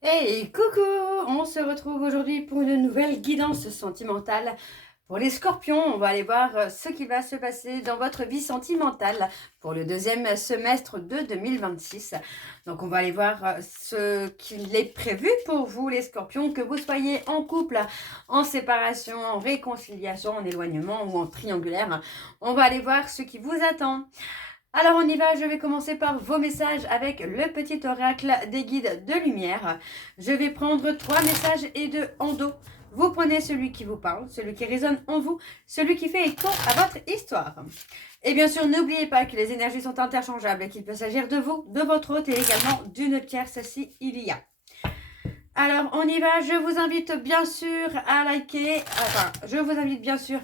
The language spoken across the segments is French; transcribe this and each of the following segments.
Hey, coucou! On se retrouve aujourd'hui pour une nouvelle guidance sentimentale. Pour les scorpions, on va aller voir ce qui va se passer dans votre vie sentimentale pour le deuxième semestre de 2026. Donc, on va aller voir ce qu'il est prévu pour vous, les scorpions, que vous soyez en couple, en séparation, en réconciliation, en éloignement ou en triangulaire. On va aller voir ce qui vous attend. Alors on y va, je vais commencer par vos messages avec le petit oracle des guides de lumière. Je vais prendre 3 messages et 2 en dos. Vous prenez celui qui vous parle, celui qui résonne en vous, celui qui fait écho à votre histoire. Et bien sûr, n'oubliez pas que les énergies sont interchangeables et qu'il peut s'agir de vous, de votre hôte et également d'une tierce si il y a. Alors on y va, je vous invite bien sûr à liker, je vous invite bien sûr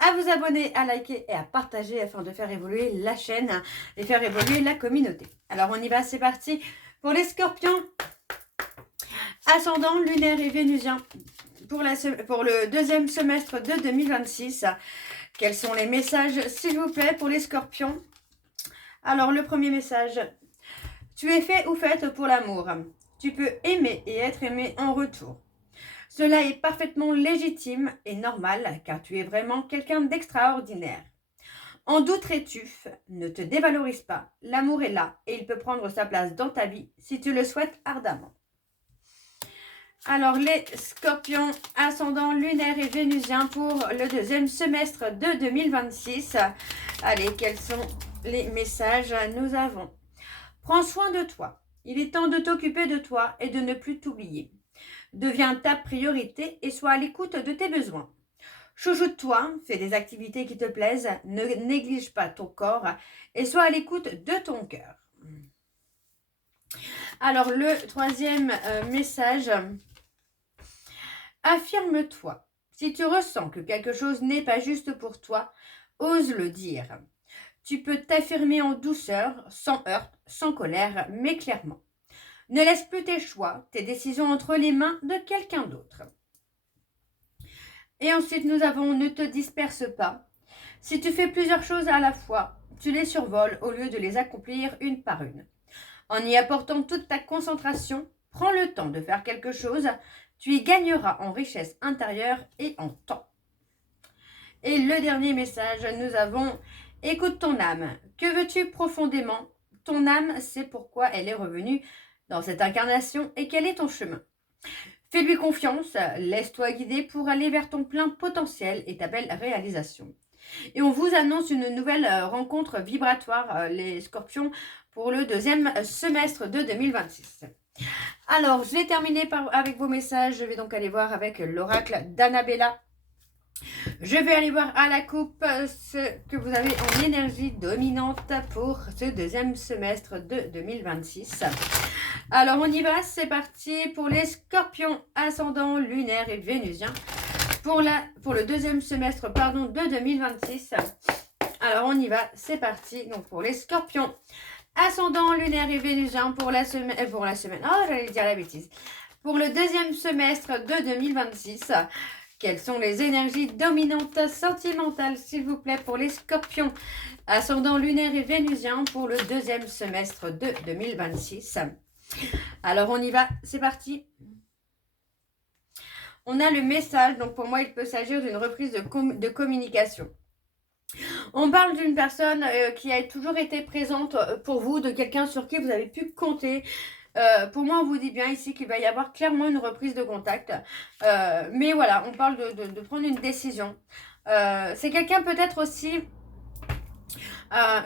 à vous abonner, à liker et à partager afin de faire évoluer la chaîne et faire évoluer la communauté. Alors on y va, c'est parti pour les scorpions. Ascendant lunaire et vénusien pour le deuxième semestre de 2026. Quels sont les messages, s'il vous plaît, pour les scorpions? Alors le premier message. Tu es fait ou faite pour l'amour. Tu peux aimer et être aimé en retour. Cela est parfaitement légitime et normal car tu es vraiment quelqu'un d'extraordinaire. En douterais-tu? Ne te dévalorise pas. L'amour est là et il peut prendre sa place dans ta vie si tu le souhaites ardemment. Alors les scorpions ascendant lunaire et vénusien pour le deuxième semestre de 2026. Allez, quels sont les messages? Nous avons: prends soin de toi. Il est temps de t'occuper de toi et de ne plus t'oublier. Deviens ta priorité et sois à l'écoute de tes besoins. Chouchoute-toi, fais des activités qui te plaisent, ne néglige pas ton corps et sois à l'écoute de ton cœur. Alors le troisième message, affirme-toi. Si tu ressens que quelque chose n'est pas juste pour toi, ose le dire. Tu peux t'affirmer en douceur, sans heurte, sans colère, mais clairement. Ne laisse plus tes choix, tes décisions entre les mains de quelqu'un d'autre. Et ensuite, nous avons ne te disperse pas. Si tu fais plusieurs choses à la fois, tu les survoles au lieu de les accomplir une par une. En y apportant toute ta concentration, prends le temps de faire quelque chose, tu y gagneras en richesse intérieure et en temps. Et le dernier message, nous avons: écoute ton âme. Que veux-tu profondément? Ton âme sait pourquoi elle est revenue dans cette incarnation et quel est ton chemin. Fais-lui confiance, laisse-toi guider pour aller vers ton plein potentiel et ta belle réalisation. Et on vous annonce une nouvelle rencontre vibratoire, les scorpions, pour le deuxième semestre de 2026. Alors, j'ai terminé avec vos messages. Je vais donc aller voir avec l'oracle d'Annabella. Je vais aller voir à la coupe ce que vous avez en énergie dominante pour ce deuxième semestre de 2026. Alors, on y va. C'est parti pour les scorpions ascendants, lunaires et vénusiens pour le deuxième semestre de 2026. Alors, on y va. C'est parti. Donc, pour les scorpions ascendant, lunaire et vénusien pour la semaine. Oh, j'allais dire la bêtise. Pour le deuxième semestre de 2026. Quelles sont les énergies dominantes sentimentales, s'il vous plaît, pour les scorpions ascendant lunaire et vénusien pour le deuxième semestre de 2026? Alors, on y va. C'est parti. On a le message. Donc, pour moi, il peut s'agir d'une reprise de communication. On parle d'une personne qui a toujours été présente pour vous, de quelqu'un sur qui vous avez pu compter. Pour moi, on vous dit bien ici qu'il va y avoir clairement une reprise de contact. Mais voilà, on parle de prendre une décision. C'est quelqu'un peut-être aussi...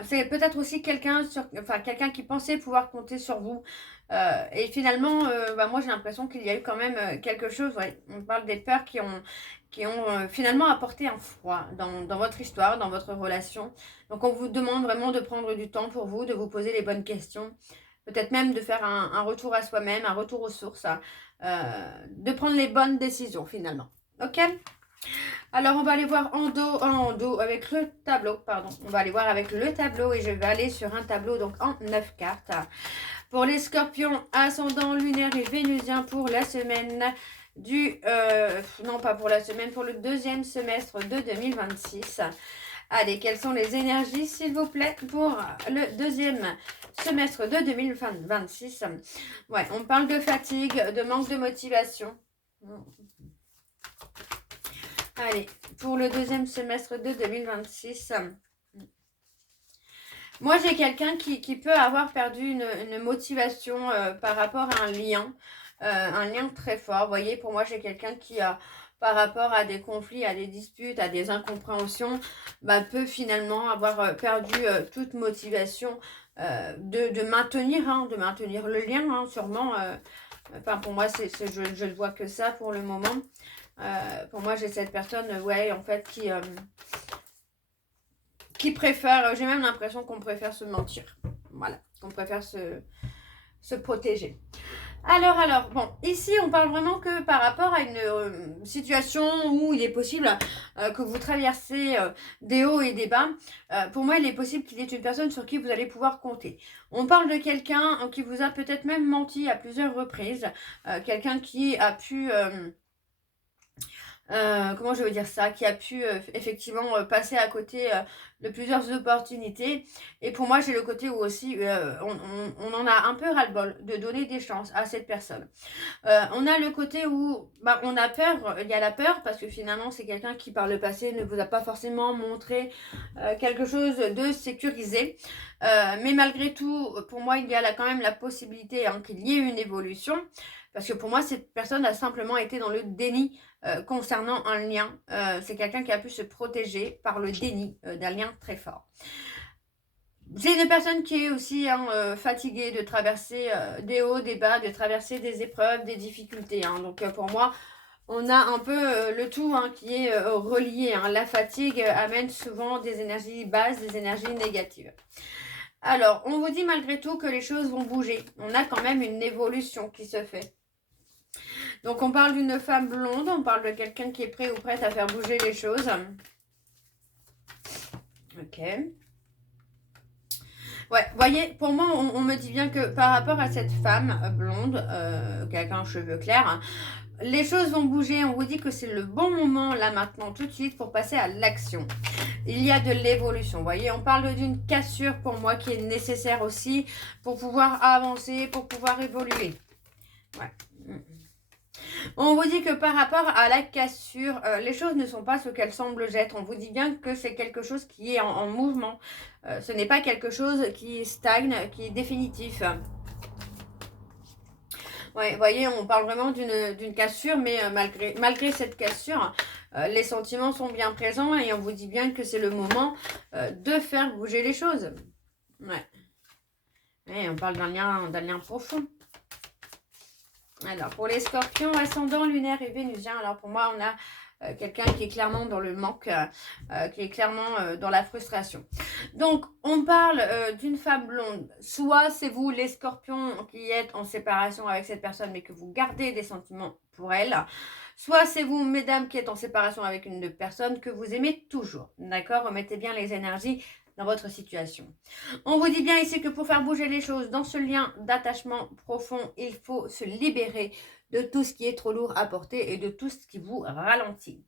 c'est peut-être aussi quelqu'un qui pensait pouvoir compter sur vous. Et finalement, moi j'ai l'impression qu'il y a eu quand même quelque chose. Ouais. On parle des peurs qui ont finalement apporté un froid dans votre histoire, dans votre relation. Donc on vous demande vraiment de prendre du temps pour vous, de vous poser les bonnes questions. Peut-être même de faire un retour à soi-même, un retour aux sources. De prendre les bonnes décisions finalement. Ok ? Alors, on va aller voir en dos, avec le tableau, pardon. On va aller voir avec le tableau et je vais aller sur un tableau, donc en 9 cartes. Pour les scorpions, ascendant, lunaire et vénusien pour la semaine non pas pour la semaine, pour le deuxième semestre de 2026. Allez, quelles sont les énergies, s'il vous plaît, pour le deuxième semestre de 2026? Ouais, on parle de fatigue, de manque de motivation. Allez, pour le deuxième semestre de 2026. Moi, j'ai quelqu'un qui peut avoir perdu une motivation par rapport à un lien très fort. Vous voyez, pour moi, j'ai quelqu'un qui a, par rapport à des conflits, à des disputes, à des incompréhensions, peut finalement avoir perdu toute motivation de maintenir le lien, hein, sûrement. Enfin, pour moi, je ne vois que ça pour le moment. Pour moi, j'ai cette personne, ouais, en fait, qui préfère, j'ai même l'impression qu'on préfère se mentir. Voilà, qu'on préfère se protéger. Alors, bon, ici, on parle vraiment que par rapport à une situation où il est possible que vous traversez des hauts et des bas. Pour moi, il est possible qu'il y ait une personne sur qui vous allez pouvoir compter. On parle de quelqu'un qui vous a peut-être même menti à plusieurs reprises. Quelqu'un qui a pu... comment je veux dire ça, qui a pu effectivement passer à côté de plusieurs opportunités. Et pour moi, j'ai le côté où aussi on en a un peu ras-le-bol de donner des chances à cette personne. On a le côté où on a peur, il y a la peur parce que finalement c'est quelqu'un qui par le passé ne vous a pas forcément montré quelque chose de sécurisé. Mais malgré tout, pour moi, il y a quand même la possibilité qu'il y ait une évolution. Parce que pour moi, cette personne a simplement été dans le déni concernant un lien. C'est quelqu'un qui a pu se protéger par le déni d'un lien très fort. C'est une personne qui est aussi fatiguée de traverser des hauts, des bas, de traverser des épreuves, des difficultés. Donc pour moi, on a un peu le tout qui est relié. La fatigue amène souvent des énergies basses, des énergies négatives. Alors, on vous dit malgré tout que les choses vont bouger. On a quand même une évolution qui se fait. Donc, on parle d'une femme blonde, on parle de quelqu'un qui est prêt ou prête à faire bouger les choses. Ok. Ouais, voyez, pour moi, on me dit bien que par rapport à cette femme blonde, quelqu'un aux cheveux clairs, les choses vont bouger. On vous dit que c'est le bon moment, là, maintenant, tout de suite, pour passer à l'action. Il y a de l'évolution, vous voyez, on parle d'une cassure pour moi qui est nécessaire aussi pour pouvoir avancer, pour pouvoir évoluer. Ouais. On vous dit que par rapport à la cassure, les choses ne sont pas ce qu'elles semblent être. On vous dit bien que c'est quelque chose qui est en mouvement. Ce n'est pas quelque chose qui stagne, qui est définitif. Ouais, vous voyez, on parle vraiment d'une cassure, mais malgré cette cassure, les sentiments sont bien présents et on vous dit bien que c'est le moment de faire bouger les choses. Ouais. Et on parle d'un lien profond. Alors, pour les scorpions, ascendant, lunaire et vénusien, alors pour moi, on a quelqu'un qui est clairement dans le manque, qui est clairement dans la frustration. Donc, on parle d'une femme blonde. Soit c'est vous, les scorpions, qui êtes en séparation avec cette personne, mais que vous gardez des sentiments pour elle. Soit c'est vous, mesdames, qui êtes en séparation avec une personne que vous aimez toujours. D'accord? Remettez bien les énergies dans votre situation. On vous dit bien ici que pour faire bouger les choses dans ce lien d'attachement profond, il faut se libérer de tout ce qui est trop lourd à porter et de tout ce qui vous ralentit.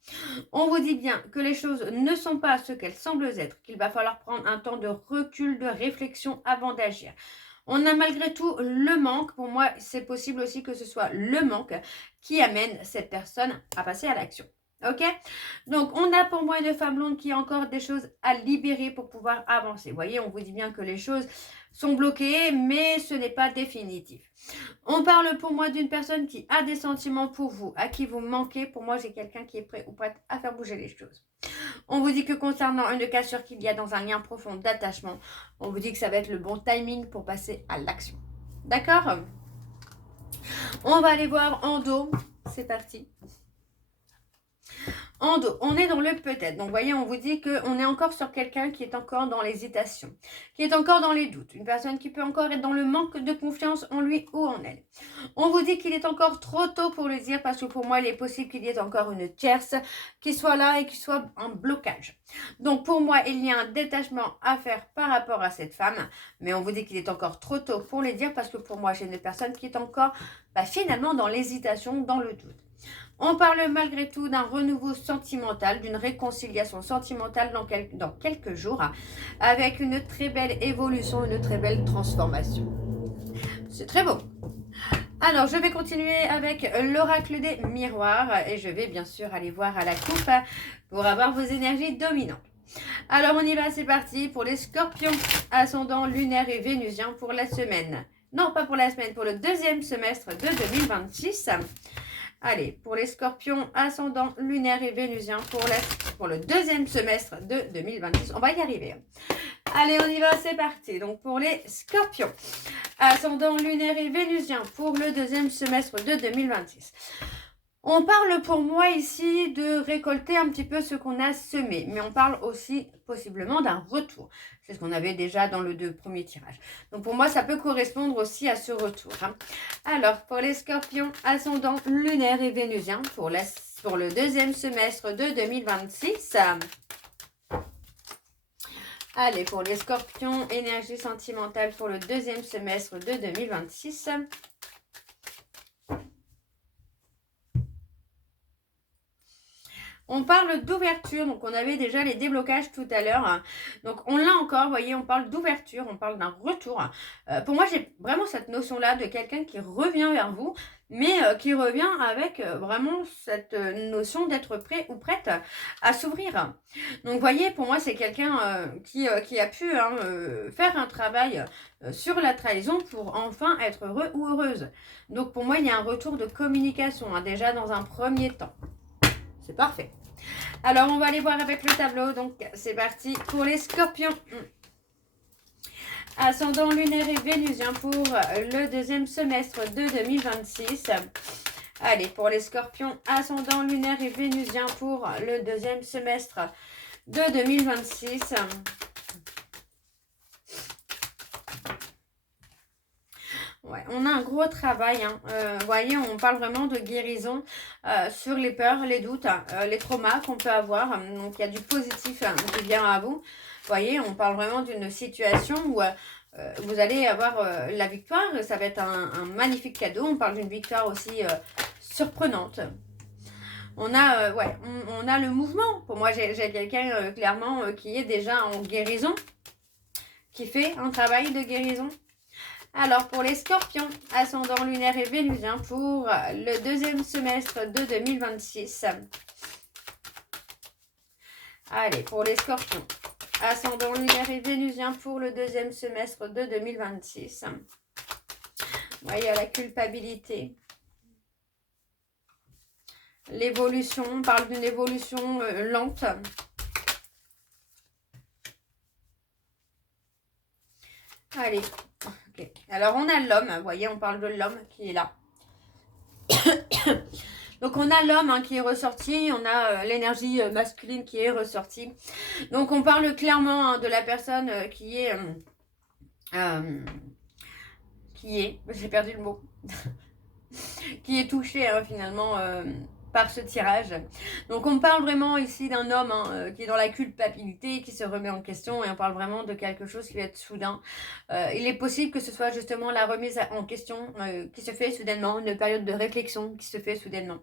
On vous dit bien que les choses ne sont pas ce qu'elles semblent être, qu'il va falloir prendre un temps de recul, de réflexion avant d'agir. On a malgré tout le manque. Pour moi, c'est possible aussi que ce soit le manque qui amène cette personne à passer à l'action. Ok? Donc, on a pour moi une femme blonde qui a encore des choses à libérer pour pouvoir avancer. Vous voyez, on vous dit bien que les choses sont bloquées, mais ce n'est pas définitif. On parle pour moi d'une personne qui a des sentiments pour vous, à qui vous manquez. Pour moi, j'ai quelqu'un qui est prêt ou prête à faire bouger les choses. On vous dit que concernant une cassure qu'il y a dans un lien profond d'attachement, on vous dit que ça va être le bon timing pour passer à l'action. D'accord? On va aller voir en dos. C'est parti. En dos, on est dans le peut-être. Donc, vous voyez, on vous dit qu'on est encore sur quelqu'un qui est encore dans l'hésitation, qui est encore dans les doutes. Une personne qui peut encore être dans le manque de confiance en lui ou en elle. On vous dit qu'il est encore trop tôt pour le dire parce que pour moi, il est possible qu'il y ait encore une tierce qui soit là et qui soit en blocage. Donc, pour moi, il y a un détachement à faire par rapport à cette femme. Mais on vous dit qu'il est encore trop tôt pour le dire parce que pour moi, j'ai une personne qui est encore finalement dans l'hésitation, dans le doute. On parle malgré tout d'un renouveau sentimental, d'une réconciliation sentimentale dans quelques jours, avec une très belle évolution, une très belle transformation. C'est très beau. Alors, je vais continuer avec l'oracle des miroirs et je vais bien sûr aller voir à la coupe pour avoir vos énergies dominantes. Alors, on y va, c'est parti pour les scorpions, ascendant lunaire et vénusien pour la semaine. Non, pas pour la semaine, pour le deuxième semestre de 2026. Allez, pour les scorpions, ascendant lunaire et vénusien pour le deuxième semestre de 2026. On va y arriver. Allez, on y va, c'est parti. Donc, pour les scorpions, ascendant lunaire et vénusien pour le deuxième semestre de 2026. On parle pour moi ici de récolter un petit peu ce qu'on a semé, mais on parle aussi possiblement d'un retour. C'est ce qu'on avait déjà dans le premier tirage. Donc pour moi, ça peut correspondre aussi à ce retour. Alors, pour les scorpions, ascendant lunaire et vénusien pour le deuxième semestre de 2026. Allez, pour les scorpions, énergie sentimentale pour le deuxième semestre de 2026. On parle d'ouverture, donc on avait déjà les déblocages tout à l'heure. Donc on l'a encore, vous voyez, on parle d'ouverture, on parle d'un retour. Pour moi, j'ai vraiment cette notion-là de quelqu'un qui revient vers vous, mais qui revient avec vraiment cette notion d'être prêt ou prête à s'ouvrir. Donc vous voyez, pour moi, c'est quelqu'un qui a pu faire un travail sur la trahison pour enfin être heureux ou heureuse. Donc pour moi, il y a un retour de communication, déjà dans un premier temps. C'est parfait. Alors, on va aller voir avec le tableau. Donc, c'est parti pour les scorpions. Ascendant lunaire et vénusien pour le deuxième semestre de 2026. Allez, pour les scorpions, ascendant lunaire et vénusien pour le deuxième semestre de 2026. Ouais, on a un gros travail. Vous voyez, on parle vraiment de guérison sur les peurs, les doutes, les traumas qu'on peut avoir. Donc, il y a du positif qui vient à vous. Vous voyez, on parle vraiment d'une situation où vous allez avoir la victoire. Ça va être un magnifique cadeau. On parle d'une victoire aussi surprenante. On a, on a le mouvement. Pour moi, j'ai quelqu'un clairement qui est déjà en guérison, qui fait un travail de guérison. Alors, pour les scorpions, ascendant lunaire et vénusien pour le deuxième semestre de 2026. Allez, pour les scorpions, ascendant lunaire et vénusien pour le deuxième semestre de 2026. Vous voyez, la culpabilité. L'évolution, on parle d'une évolution lente. Allez. Okay. Alors, on a l'homme, vous voyez, on parle de l'homme qui est là. Donc, on a l'homme qui est ressorti, on a l'énergie masculine qui est ressortie. Donc, on parle clairement de la personne qui est... j'ai perdu le mot. qui est touchée finalement par ce tirage. Donc on parle vraiment ici d'un homme qui est dans la culpabilité, qui se remet en question, et on parle vraiment de quelque chose qui va être soudain. Il est possible que ce soit justement la remise en question qui se fait soudainement, une période de réflexion qui se fait soudainement.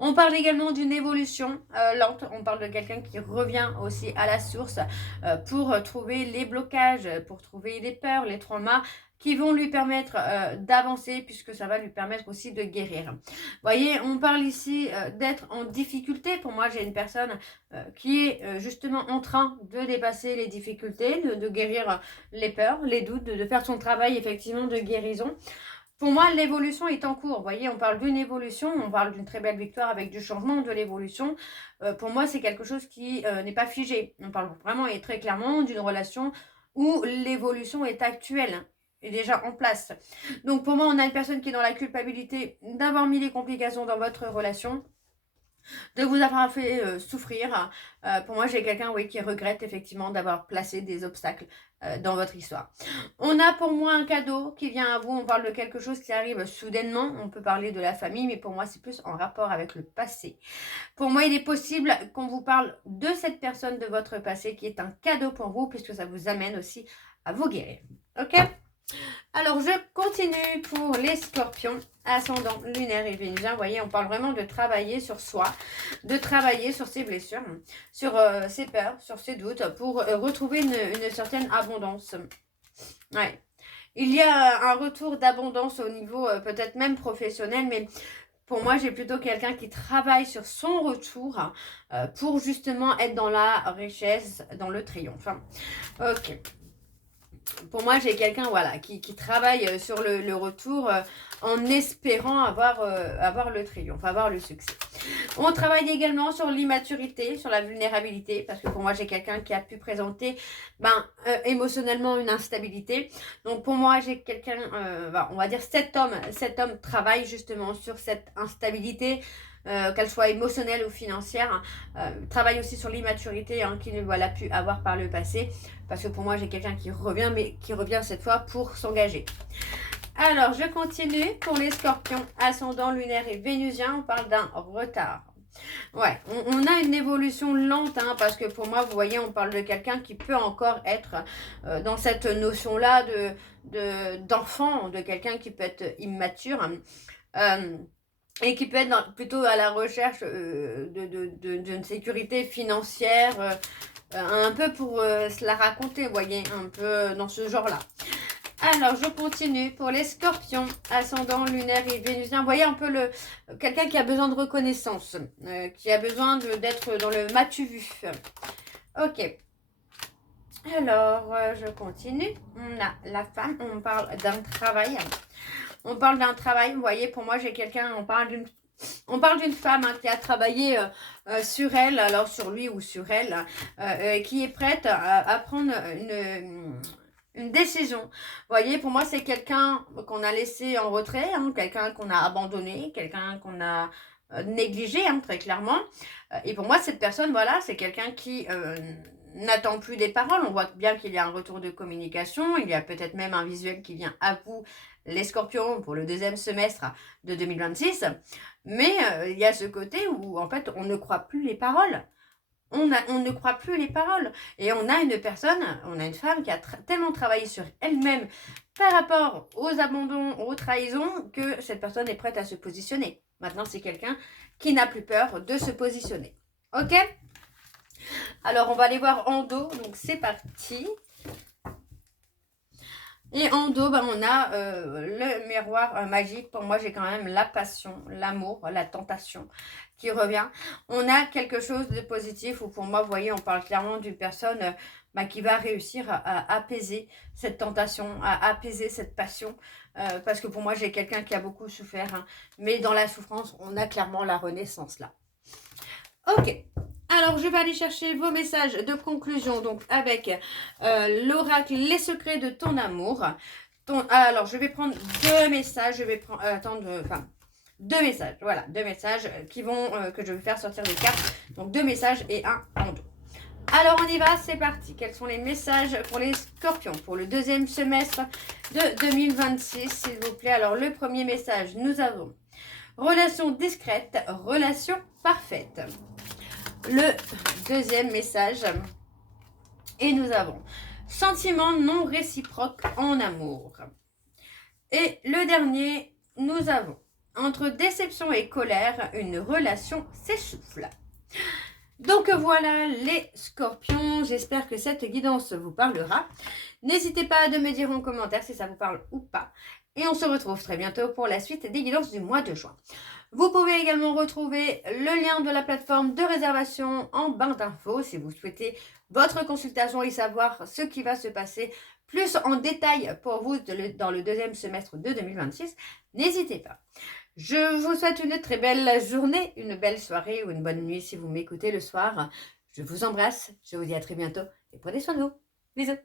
On parle également d'une évolution lente, on parle de quelqu'un qui revient aussi à la source pour trouver les blocages, pour trouver les peurs, les traumas, qui vont lui permettre d'avancer, puisque ça va lui permettre aussi de guérir. Vous voyez, on parle ici d'être en difficulté. Pour moi, j'ai une personne qui est justement en train de dépasser les difficultés, de guérir les peurs, les doutes, de faire son travail effectivement de guérison. Pour moi, l'évolution est en cours. Vous voyez, on parle d'une évolution, on parle d'une très belle victoire avec du changement, de l'évolution. Pour moi, c'est quelque chose qui n'est pas figé. On parle vraiment et très clairement d'une relation où l'évolution est actuelle, est déjà en place. Donc pour moi, on a une personne qui est dans la culpabilité d'avoir mis les complications dans votre relation, de vous avoir fait souffrir. Pour moi, j'ai quelqu'un qui regrette effectivement d'avoir placé des obstacles dans votre histoire. On a pour moi un cadeau qui vient à vous. On parle de quelque chose qui arrive soudainement. On peut parler de la famille, mais pour moi, c'est plus en rapport avec le passé. Pour moi, il est possible qu'on vous parle de cette personne de votre passé qui est un cadeau pour vous, puisque ça vous amène aussi à vous guérir. Ok ? Alors, je continue pour les scorpions, ascendant lunaire et vénusien. Vous voyez, on parle vraiment de travailler sur soi, de travailler sur ses blessures, sur ses peurs, sur ses doutes, pour retrouver une certaine abondance. Ouais. Il y a un retour d'abondance au niveau peut-être même professionnel, mais pour moi, j'ai plutôt quelqu'un qui travaille sur son retour pour justement être dans la richesse, dans le triomphe. Ok. Pour moi, j'ai quelqu'un voilà, qui travaille sur le retour en espérant avoir le triomphe, avoir le succès. On travaille également sur l'immaturité, sur la vulnérabilité, parce que pour moi, j'ai quelqu'un qui a pu présenter émotionnellement une instabilité. Donc pour moi, j'ai quelqu'un, on va dire cet homme travaille justement sur cette instabilité, qu'elle soit émotionnelle ou financière, travaille aussi sur l'immaturité qu'il ne voilà pu avoir par le passé, parce que pour moi j'ai quelqu'un qui revient, mais qui revient cette fois pour s'engager. Alors je continue pour les scorpions, ascendant lunaire et vénusien, on parle d'un retard. Ouais, on a une évolution lente, parce que pour moi, vous voyez, on parle de quelqu'un qui peut encore être dans cette notion-là d'enfant, de quelqu'un qui peut être immature. Et qui peut être plutôt à la recherche d'une sécurité financière, un peu pour se la raconter, vous voyez, un peu dans ce genre-là. Alors, je continue pour les scorpions, ascendant lunaire et vénusien. Vous voyez un peu quelqu'un qui a besoin de reconnaissance, qui a besoin d'être dans le m'as-tu vu. Ok. Alors, je continue. On a la femme, on parle d'un travail. On parle d'un travail, vous voyez, pour moi, j'ai quelqu'un, on parle d'une femme qui a travaillé sur elle, alors sur lui ou sur elle, qui est prête à prendre une décision. Vous voyez, pour moi, c'est quelqu'un qu'on a laissé en retrait, quelqu'un qu'on a abandonné, quelqu'un qu'on a négligé, très clairement. Et pour moi, cette personne, voilà, c'est quelqu'un qui n'attend plus des paroles. On voit bien qu'il y a un retour de communication, il y a peut-être même un visuel qui vient à vous, les scorpions, pour le deuxième semestre de 2026. Mais il y a ce côté où, en fait, on ne croit plus les paroles. On ne croit plus les paroles. Et on a une personne, on a une femme qui a tellement travaillé sur elle-même par rapport aux abandons, aux trahisons, que cette personne est prête à se positionner. Maintenant, c'est quelqu'un qui n'a plus peur de se positionner. Ok ? Alors, on va aller voir en dos. Donc, c'est parti. Et en dos, on a le miroir magique. Pour moi, j'ai quand même la passion, l'amour, la tentation qui revient. On a quelque chose de positif où pour moi, vous voyez, on parle clairement d'une personne qui va réussir à apaiser cette tentation, à apaiser cette passion. Parce que pour moi, j'ai quelqu'un qui a beaucoup souffert. Mais dans la souffrance, on a clairement la renaissance là. Ok. Alors, je vais aller chercher vos messages de conclusion, donc avec l'oracle, les secrets de ton amour. Alors, je vais prendre deux messages, je vais prendre, deux messages, voilà, deux messages qui vont, que je vais faire sortir des cartes. Donc, deux messages et un en dos. Alors, on y va, c'est parti. Quels sont les messages pour les scorpions pour le deuxième semestre de 2026, s'il vous plaît? Alors, le premier message, nous avons relation discrète, relation parfaite. Le deuxième message, et nous avons sentiment non réciproque en amour. Et le dernier, nous avons entre déception et colère, une relation s'essouffle. Donc voilà les scorpions, j'espère que cette guidance vous parlera. N'hésitez pas à me dire en commentaire si ça vous parle ou pas. Et on se retrouve très bientôt pour la suite des guidances du mois de juin. Vous pouvez également retrouver le lien de la plateforme de réservation en barre d'infos si vous souhaitez votre consultation et savoir ce qui va se passer plus en détail pour vous dans le deuxième semestre de 2026. N'hésitez pas. Je vous souhaite une très belle journée, une belle soirée ou une bonne nuit si vous m'écoutez le soir. Je vous embrasse, je vous dis à très bientôt et prenez soin de vous. Bisous.